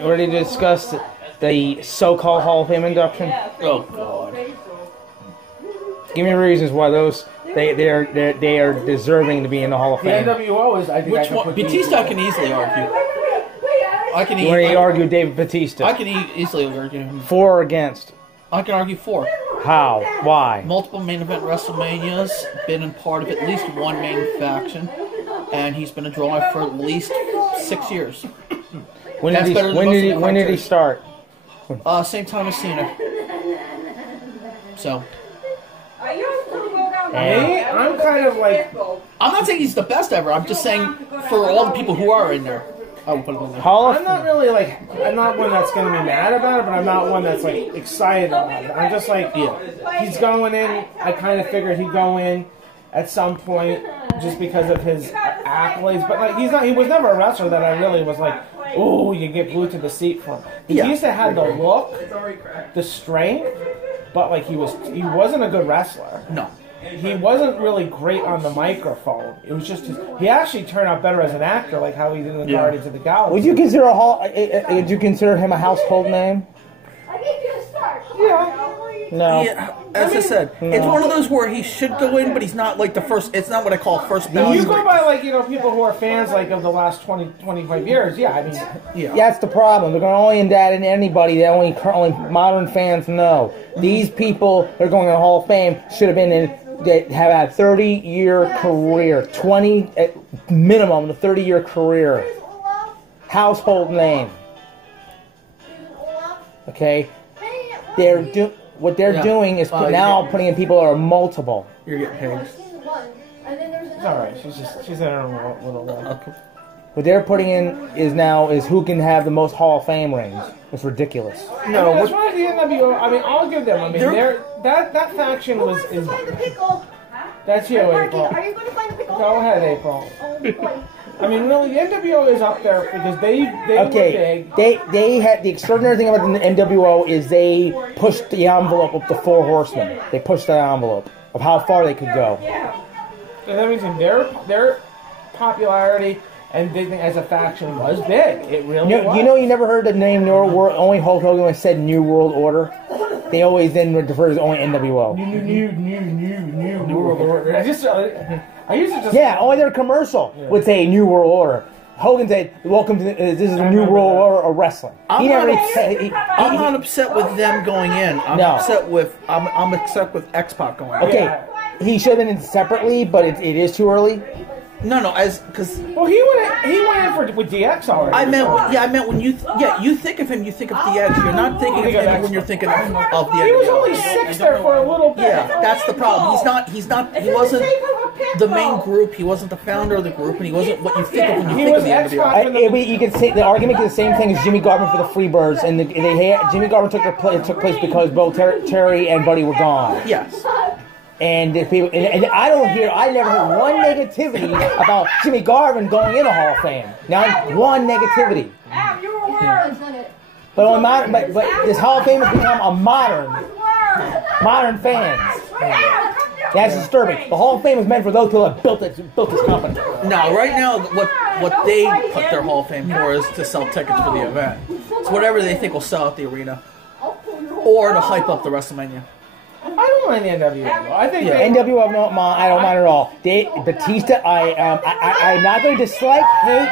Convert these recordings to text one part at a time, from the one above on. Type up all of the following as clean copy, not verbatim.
ready to discuss the so-called Hall of Fame induction? Oh God! Give me reasons why they are deserving to be in the Hall of Fame. The NWO is, I think. Which one? Batista I can easily argue. I can. You want to argue David Batista? I can easily argue him. For or against? I can argue for. How? Why? Multiple main event WrestleManias, been in part of at least one main faction, and he's been a draw for at least 6 years. When did he start? Same time as Cena. So. I'm kind of like... I'm not saying he's the best ever. I'm just saying for all the people who are in there. I will put it in there. I'm not really like... I'm not one that's going to be mad about it, but I'm not one that's like excited about it. I'm just like, he's going in. I kind of figured he'd go in at some point just because of his accolades. But like, he was never a wrestler that I really was like, ooh, you get glued to the seat for him. He used to have the look, the strength, but like he wasn't a good wrestler. No. He wasn't really great on the microphone. It was just he actually turned out better as an actor, like how he did in the Guardians of the Galaxy. Would you consider him a household name? Yeah. No. Yeah, as I said, it's one of those where he should go in, but he's not like the first. It's not what I call first ballot. You go by like people who are fans like of the last 20-25 years. Yeah, I mean, yeah. That's the problem. They're going to only indict anybody that only modern fans know. These people that are going to the Hall of Fame should have been in. That have had 30-year career, 20 at minimum, the 30-year career, household name. Okay, what they're doing is now putting in people that are multiple. You're getting paid. It's all right. She's in her little one. Okay. What they're putting in is who can have the most Hall of Fame rings. It's ridiculous. No, that's why the NWO. I mean, I'll give them. I mean, that faction is. That's you, April. Are you going to find the pickle? Go ahead, April. I mean, really, the NWO is up there because they were big. They had the extraordinary thing about the NWO is they pushed the envelope of the Four Horsemen. They pushed that envelope of how far they could go. And that means their popularity and big thing as a faction was big. It really was. You never heard the name New World. Only Hulk Hogan said New World Order. They always then refer to only NWO. New World Order. I used to just only their commercial would say New World Order. Hogan said, "Welcome to this is the New World Order of wrestling." I'm not upset with them going in. I'm upset with Xpac going in. Okay, he should have been in separately, but it is too early. No, because he went in with DX already. I meant when you think of him, you think of DX. You're not thinking of him when you're thinking of the NWO. He was only 6 there for a little bit. Yeah, that's the problem. He wasn't the main group. He wasn't the founder of the group, and he wasn't what you think of when you think of the NWO. You could say the argument is the same thing as Jimmy Garvin for the Freebirds, and Jimmy Garvin took place because both Terry and Buddy were gone. Yes. And I never heard one negativity about Jimmy Garvin going in a Hall of Fame. Not one negativity. But this Hall of Fame has become a modern fans. That's disturbing. The Hall of Fame is meant for those people that built this company. No, right now, what they put their Hall of Fame for is to sell tickets for the event. It's whatever they think will sell at the arena, or to hype up the WrestleMania. I don't mind the NWO. I think NWO. I don't mind at all. Batista. I'm not going to dislike, hate.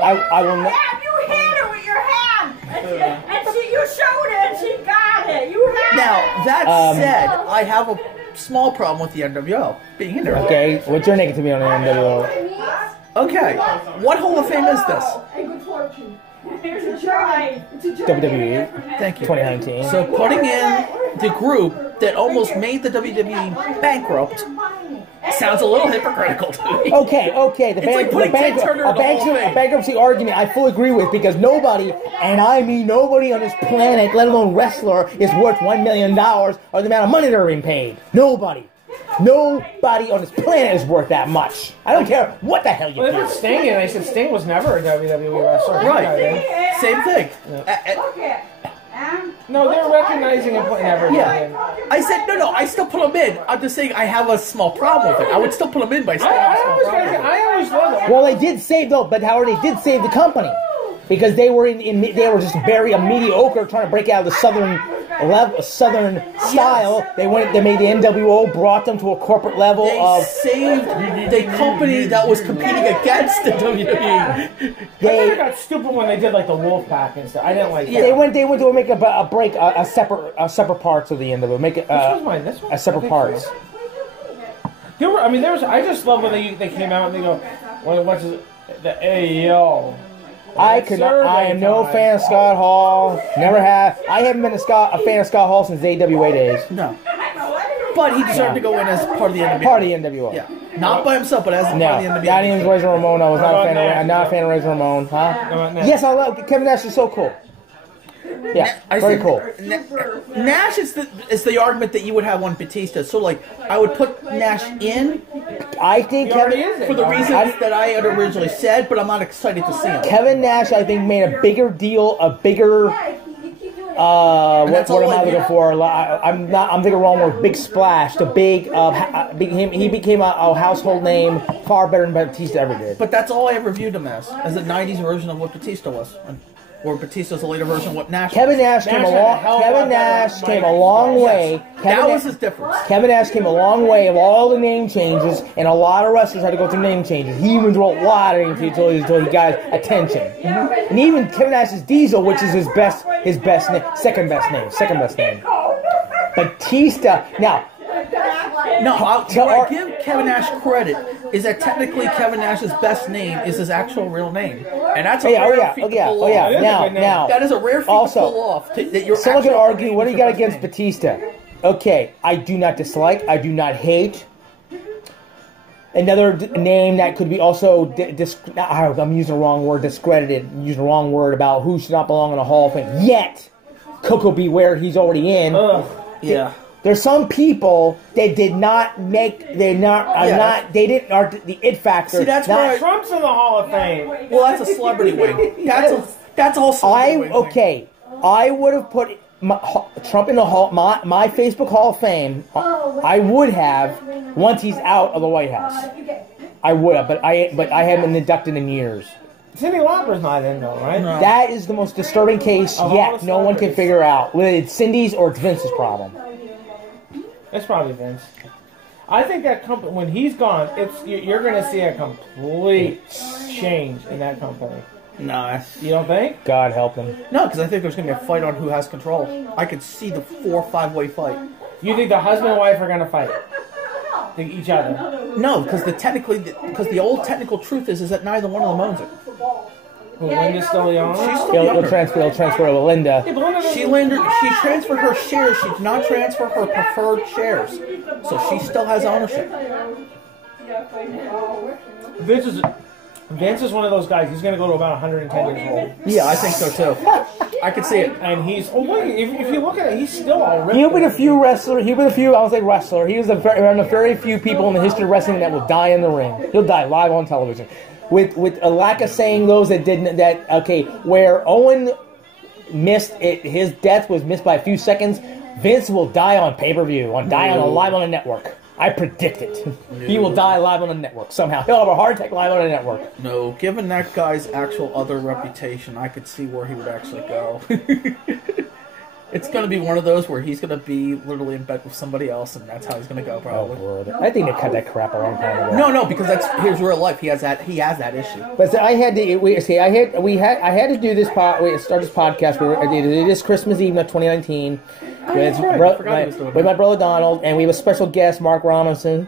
I will not. You hit her with your hand, and you showed it, and she got it. You had Now that said, I have a small problem with the NWO being in there. Okay, what's your negativity on the NWO? Okay, what Hall of Fame is this? good fortune. Here's a try. WWE. Thank you. 2019. So putting in the group that almost made the WWE bankrupt sounds a little hypocritical to me. Okay. The bankruptcy argument I fully agree with because nobody, and I mean nobody on this planet, let alone wrestler, is worth $1 million or the amount of money they're being paid. Nobody on this planet is worth that much. I don't care what the hell you do. Well, Sting, and they said Sting was never a WWE wrestler. Right. Same thing. No, they're recognizing and putting everything in. I said, no, I still put them in. I'm just saying I have a small problem with it. I would still put them in by saying I always love it. Well, they did save, though, but Howard, they did save the company. because they were they were just very mediocre, trying to break out of the southern style. They made the NWO, brought them to a corporate level They saved the company that was competing against the WWE. They got stupid when they did like the Wolfpack and stuff. I didn't like that. They went to make a separate parts of the NWO, make it a separate parts. I just love when they came out and they go, what's the AEO. I am no fan of Scott Hall. Never have. I haven't been a fan of Scott Hall since the AWA days. No. But he deserved to go in as part of the NWO. Part of the NWO. Yeah. Not by himself, but as part of the NWO. Not even Razor Ramon. I was not a fan of Razor Ramon. Huh? Yes, I love Kevin Nash. Is so cool. Yeah, very cool. Nash is the argument that you would have on Batista. So, like, I would put Nash in. I think for the reasons that I had originally said, but I'm not excited to see him. Kevin Nash, I think, made a bigger deal, what am I looking for? I'm thinking wrong word. Big splash. The big, he became a household name far better than Batista ever did. But that's all I ever viewed him as the '90s version of what Batista was. Or Batista's a later version of what Nash was. Kevin Nash came a long way. That was his difference. Kevin Nash came a long way of all the name changes, and a lot of wrestlers had to go through name changes. He even wrote a lot of name changes until he got attention. And even Kevin Nash's Diesel, which is his second best name. Batista. Now, I give Kevin Nash credit is that technically Kevin Nash's best name is his actual real name, and that's a rare feat to pull off. Now, that is a rare feat to pull off. Someone can argue, what do you got against Batista? Okay, I do not dislike, I do not hate. Another name that could be also, I'm using the wrong word, discredited, using the wrong word about who should not belong in a Hall of Fame. Yet, Coco Beware, he's already in. Yeah. There's some people that did not make, they didn't, the it factor. See, that's why Trump's in the Hall of Fame. Well, that's a celebrity wing. That's a whole celebrity wing. Okay, I would have put Trump in the Hall, my Facebook Hall of Fame, I would have, once he's out of the White House. I would have, but I haven't been inducted in years. Cindy Lauper's not in though, right? No. That is the most disturbing case yet. No one can figure out whether it's Cindy's or it's Vince's problem. It's probably Vince. I think that company, when he's gone, you're going to see a complete change in that company. No. You don't think? God help them. No, because I think there's going to be a fight on who has control. I could see the 4 or 5-way fight. You think the husband and wife are going to fight? Each other? No, because the old technical truth is that neither one of them owns it. Who, Linda's still the owner? She's still He'll transfer to Linda. She transferred her shares. She did not transfer her preferred shares. So she still has ownership. Vince is one of those guys. He's going to go to about 110 years old. Yeah, I think so too. I could see it. And he's if you look at it, he's still all ripped. He'll be the few wrestler. He'll be the few. I don't say wrestler. He was one of the very few people in the history of wrestling that will die in the ring. He'll die live on television. With a lack of saying those that didn't where Owen missed it, his death was missed by a few seconds. Vince will die on pay-per-view, live on a network. I predict it. No. He will die live on a network somehow. He'll have a heart attack live on a network. No, given that guy's actual other reputation, I could see where he would actually go. It's going to be one of those where he's going to be literally in bed with somebody else, and that's how he's going to go, probably. Oh, I think they cut that crap a long time ago. No, because that's his real life. He has that issue. But I had to do this start this podcast. I did this Christmas Eve of 2019 with my brother Donald, and we have a special guest, Mark Hromisin,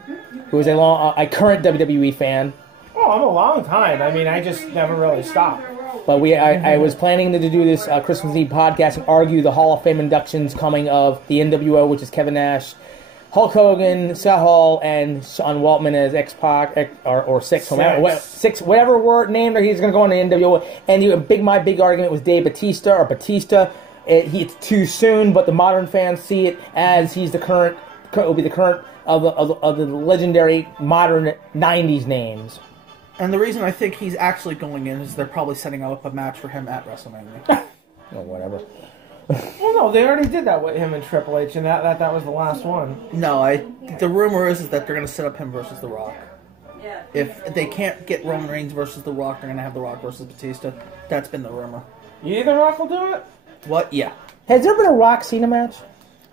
who is a current WWE fan. Oh, I'm a long time. I mean, I just never really stopped. But I was planning to do this Christmas Eve podcast and argue the Hall of Fame inductions coming of the NWO, which is Kevin Nash, Hulk Hogan, Scott Hall, and Sean Waltman as Xpac or Six, whatever word name he's going to go on the NWO. And my big argument was Dave Batista. It's too soon, but the modern fans see it as he's will be the current of the legendary modern '90s names. And the reason I think he's actually going in is they're probably setting up a match for him at WrestleMania. Or whatever. Well, no, they already did that with him and Triple H, and that was the last one. No, the rumor is that they're going to set up him versus The Rock. If they can't get Roman Reigns versus The Rock, they're gonna have The Rock versus Batista. That's been the rumor. You think The Rock will do it? What? Yeah. Has there been a Rock Cena match?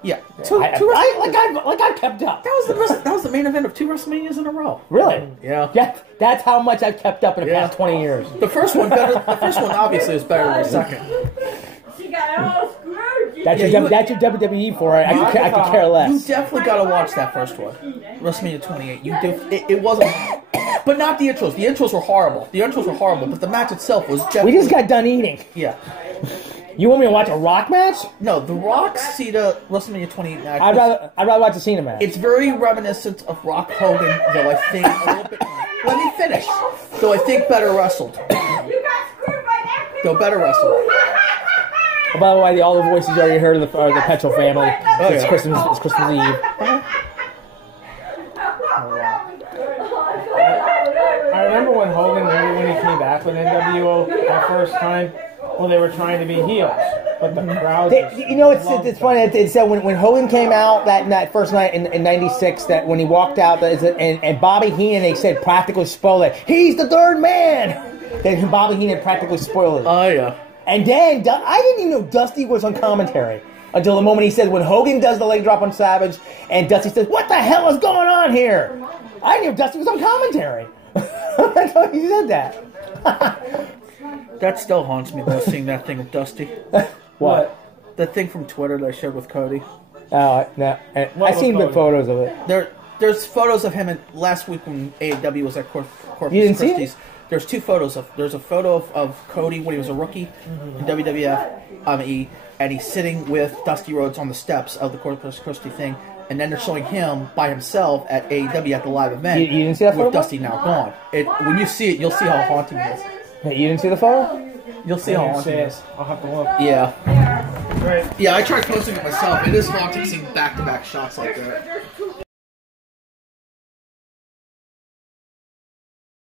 Yeah. I've kept up. That was the main event of 2 WrestleManias in a row. Really? Yeah. That's how much I've kept up in the past 20 years. The first one obviously is better than the second. She got all screwed. That's your WWE for it. I could care You less. definitely gotta watch that first one. WrestleMania 28. It wasn't, but not the intros. The intros were horrible. But the match itself was definitely. We just got done eating. Yeah. You want me to watch a Rock match? No, The Rock Cena WrestleMania 28 match. I'd rather watch a Cena match. It's very reminiscent of Rock Hogan, though I think a little bit. Let me finish. Though I think better wrestled. You got screwed by that. Though better wrestled. Oh, by the way, all the voices you already heard of the Petrol family. It's Christmas Eve. I remember when Hogan, when he came back with NWO that first time, well, they were trying to be heels, but the crowd. It's funny. It said when Hogan came out that first night in '96, that when he walked out, and Bobby Heenan, they said practically spoiled it. He's the third man. Then Bobby Heenan practically spoiled it. Oh yeah. And then I didn't even know Dusty was on commentary until the moment he said when Hogan does the leg drop on Savage, and Dusty says, "What the hell is going on here?" I didn't know Dusty was on commentary. I thought he said that. That still haunts me though, seeing that thing with Dusty. What? That thing from Twitter that I showed with Cody. Oh, no. I've seen the photos of it. There's photos of him last week when AEW was at Corpus Christi's. There's 2 photos there's a photo of Cody when he was a rookie in WWF, and he's sitting with Dusty Rhodes on the steps of the Corpus Christi thing, and then they're showing him by himself at AEW at the live event. You didn't see that photo? With Dusty now gone. When you see it, you'll see how haunting it is. Hey, you didn't see the photo? You'll see how haunting it is. I'll have to look. Yeah. Right. Yeah, I tried posting it myself. It is haunting seeing back-to-back shots like that.